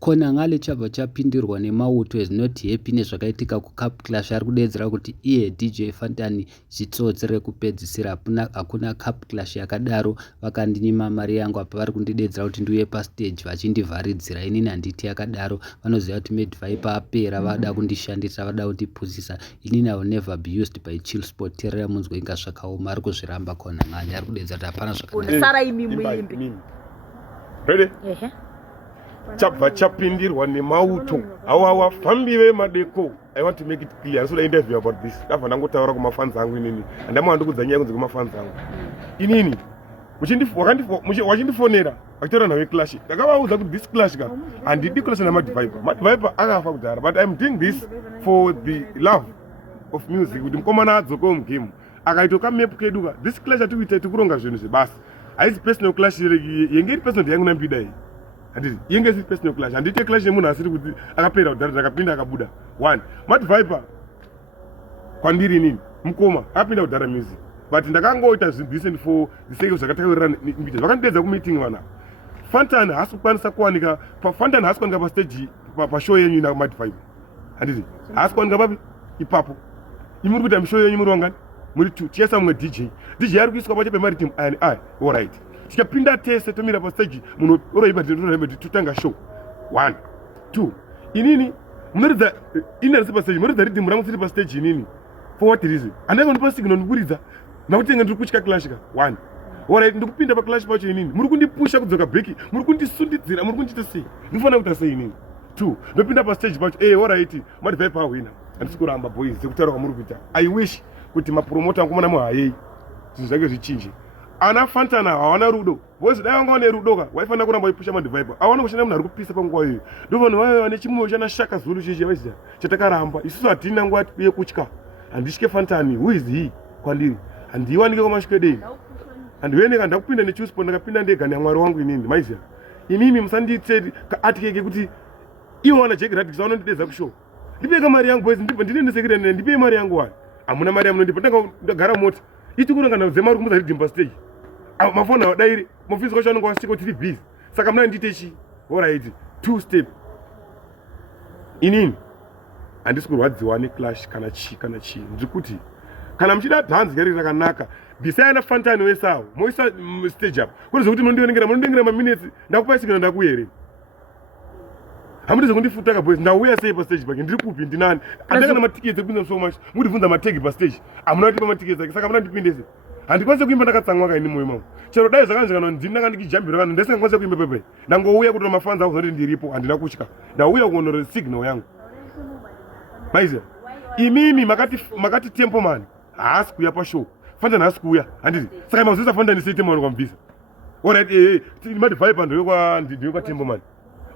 Kona ngale chabva chapindirwa nemauto is not happy nezvakaitika kuCup Clash. Ari kudedzera kuti iye DJ Fantani chitsotsi rekupedzisira, hakuna Cup Clash yakadaro. Vakandinyima mari yangu apa vari kundidedzera kuti ndiuye pastage vachindivharidzira. Inini handiti yakadaro. Vanoziva kuti Mad Viper apera, vada kundishandisa, vada kundipusisa. Inini I will never be used by Chill Sport. Terera munzwe inga zvakaoma, ari kuzviramba Kona ngale. Ari kudedzera kuti hapana zvakanaka. Sara imimbi. Ready? Chabva chapindirwa nemauto awawa fambi vemadeko. I want to make it clear. So the interview about this. Kafa nangotaura kumafans angu inini. Andama ndikudzanyira kunze kumafans angu. Inini. Wachindifonera. Akitora nawe clash. Ndakavaudza kuti this clash ka. Handidi clash na Mad Viper. Mad Viper akafa kudhara. But I'm doing this for the love of music. Kuti mukomana adzoko mugame. Akaitoka map keduka. This clash atuita tikuronga zvinhu zvebasa. Haisi personal clash yenge iri personal yangu nambida iyi. Handiti yenge iri personal clash. Handiti clash yemunhu asiri kuti akapera kudhara akapinda akabuda. 1. Mad Viper kwandiri nini mukoma akapinda kudhara music. But ndakangoita decent for the sake of zvakataurira mbiti. Vakandidedza kumeeting vana. Fantani hasi kukwanisa kuwanika Fantani hasi kuwanika pastage pashow yenyu na Mad Viper. Handiti hasi kuwanika papi ipapo. Imuri kuita show yenyu muri wangani? Muri 2 tiesa mwe DJ ari kuiswa pache pemari team and all right. Tikapinda tese tomira pa stage muno oroiba tutanga show. 1 2 inini munoridza inarisi pa stage munoridza rhythm rangu siri pa stage inini for what reason andanga ndipa signal ndikuridza nakutenga ndiri kuchika clash ka 1 all right ndikupinda pa clash pacho inini muri kundipusha kudzoka back muri kundisundidzira muri kundiita sei ndifana kuita sei inini 2 ndopinda pa stage pacho all right Mad Viper winner andisikuramba boys sekutaura kwamuri kuita I wish kuti mapromoter angu mona muhayei zvinhu zvake zvichinje. Ana Fantana hawana rudo. Boys dai vanga vane rudo ka waifana kuramba ipusha Mad Viper. Hawana kushanda munhu ari kupisa panguva iyoyo. Ndovanhu vaya vane chimwe chana Shaka Zulu chichi vaziya. Chatakaramba isusu hatina nguva uye kutya. Handisvike Fantani who is he kwandiri. Handiwanike kwamasvikedei. Handiweneka ndakupinda neChuspo ndakapinda ndega naMwari wangu inini maiziya. Inini musanditseti atikeke kuti iwo wana Jack Radix vanondidedza kushow. Ndipeka mari yangu boys ndine nesekirende ndipe mari yangu wani. Amuna mari yamunondipa ndagara mota. Iti kurangana zemari kumuza ridhimba stage. Mafona wadairi mufisi kwacho anonga wasiko tiri busy. Saka muna ndite chi. All right. 2 step. Inini handisi kurwadziwa neclash kana chi ndikuti kana muchida dance gari rakanaka bisai na Fantani wesawo moisa stage up kuti zokuti munondingira ma minutes ndakupa sikana ndakuyere hamudi kundifuta ka boys ndauya sei pa stage pake ndiri kupi ndinani andanga na matickets ekupinda so much muri bvunza mategi pa stage amuna tipa matickets saka muna ndipindese handikwanise kuimba ndakatsamwa ka ini moyo mangu chero dai zvakanzvikana ndinanga ndikijambira kana ndasingakwanise kuimba pepe ndangouya kuti mafans awo zoti ndiripo handina kutya ndauya kuonora signal yangu maize imimi makati tempo man haasi kuya pa show Fantani haasi kuya handiti saka mazisa Fantani sei tempo man kwambisa all right Mad Viper ndiyo kwa tempo man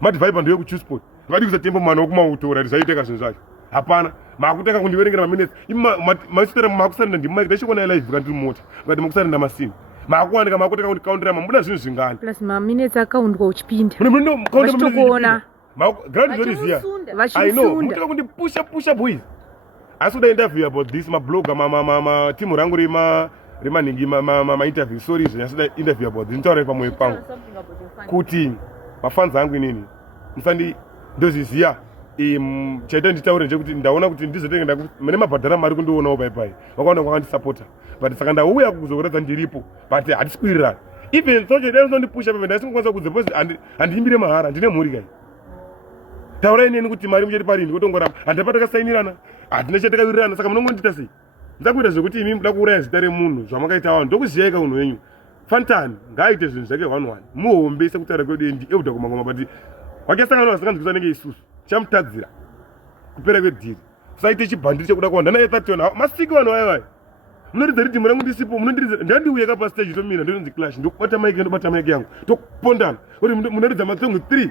Mad Viper ndiyo ku Chuspo ngadi kuza tempo man okumautora risaiteka zvinhu zvacho hapana makutaka kundiverengera ma minutes masitera makusarenda ndi mic ndachikona live kandi mota ngati makusarenda masini makuwanika makutaka kuti countera mamuda zvinhu zvingani plus ma minutes akaundwa uchipinda muno vachitokuona grand zoriziya I know mutaka kundipusha boys asuda interview about this ma blogger ma team rangu remaningi ma interview sorry asuda interview about this ntaura pamwe pangu kuti mafans angu inini musandi ndoziziya chaita nditaure nje kuti ndaona kuti ndizotenga mene mabhadhara mari kundionawo pai vakaona kwakandisapota but saka ndauya kuzokuratidza ndiripo but hatisikwirira even socho dai uzondipusha pepe ndasingakwanisa kudze handiimbire mahara ndine mhuri kai taurai neni kuti mari muchati parindi kutongoramba handapa takasainirana hatina chatakawirirana saka munongondiita sei ndakuita zvekuti imi muda kuuraya zita remunhu zvamakaita vanhu ndokuziyai ka unhu wenyu Fantani ngaaite zvinhu zvake 1-1 muhombe sekutaura kwedu endi euda kumangoma but wakasangana vasinganzwisa nenge isusu chamutadzira kupera kwedhiri kusaite chibhandiri chekuda kuwanda naye 31 masiki vanhu vaya munoridza ridhimu rangu ndisipo munondiridza ndandiuyeka pa stage tomira ndinonzi clash ndokubata maiki yangu tokupondana kuti munoridza masongo 3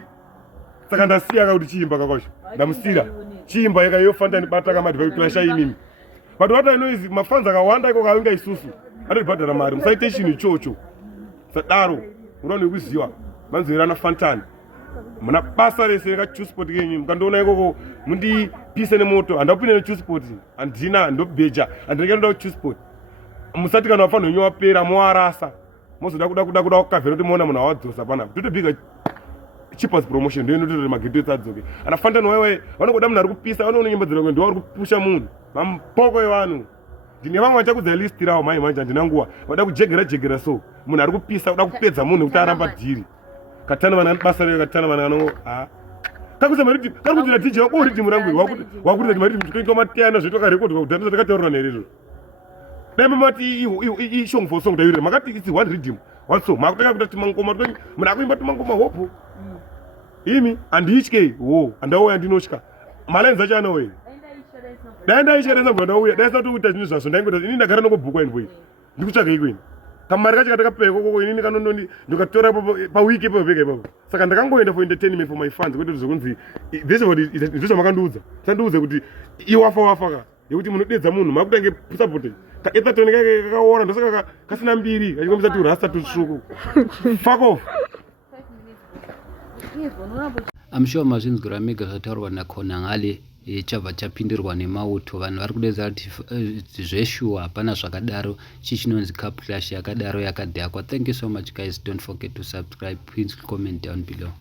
saka ndasiya ka kuti chiimba kakwacho ndamusira chiimba yeka yo Fantani bata Mad Viper clash imimi but what I know is mafans akawanda iko kawenga isusu aribhadhara mari musaite chinhu ichocho sadaro urone kuziwa manzwerana Fantani muna basa rese rakaChussport kenyu mukandoona ikoko mundipise nemoto handapinda neChussport handina ndobheja handingaenda kuChussport musati kana wafanira wenyu wapera moarasa mozoda kuda kukavhera kuti moona munhu awadzosa panapa totobhiga cheapest promotion ndio inototora mageto adzoke anafanana wewe vanongoda munhu ari kupisa vanoona nyimbo dzino ndio ari kupusha munhu mampoko evanhu ndine vamwe vachakudza list rawo mai manje handina nguva vada kujegera so munhu ari kupisa uda kupedza munhu kuti aramba dhiri katana vana basa reo katana vana vanongo kakuza mariti kakudzira DJ wako rhythm rangu wakuti mariti kutoita matiyana zvitoka record kuti ndati takataura nerero dai mati I song for song dai makati it's one rhythm also makutaka kuti mangoma kuti munhu akuimba mangoma hopo imi anditye wo andauya ndinotya malenza chana we daenda ishereza bwana uya daisa tuita zvinhu zvaso ndaingota ini ndagara nokubhuku and boy ndikutsvaga ikweni kamari kacho katakapeka koko inini kanononi ndikatora pa week ipo vega ipo saka ndakangoenda for entertainment for my fans kuti zvokunzi this what ndizvo makanduudza sanduudze kuti iwafa ka yekuti munodedza munhu makutange support ka ethatoni kake kakaora ndosaka kasina mbiri kachikombisa kuti rasta tutsvuku fuck off. I'm sure mazvinzwira mega zvataurwa naKona Ngale chabva chapindirwa nemauto vanhu vari kudedza kuti zveshuwa hapana zvakadaro chichinonzi cup clash yakadaro yakadhakwa. Thank you so much guys, don't forget to subscribe, please comment down below.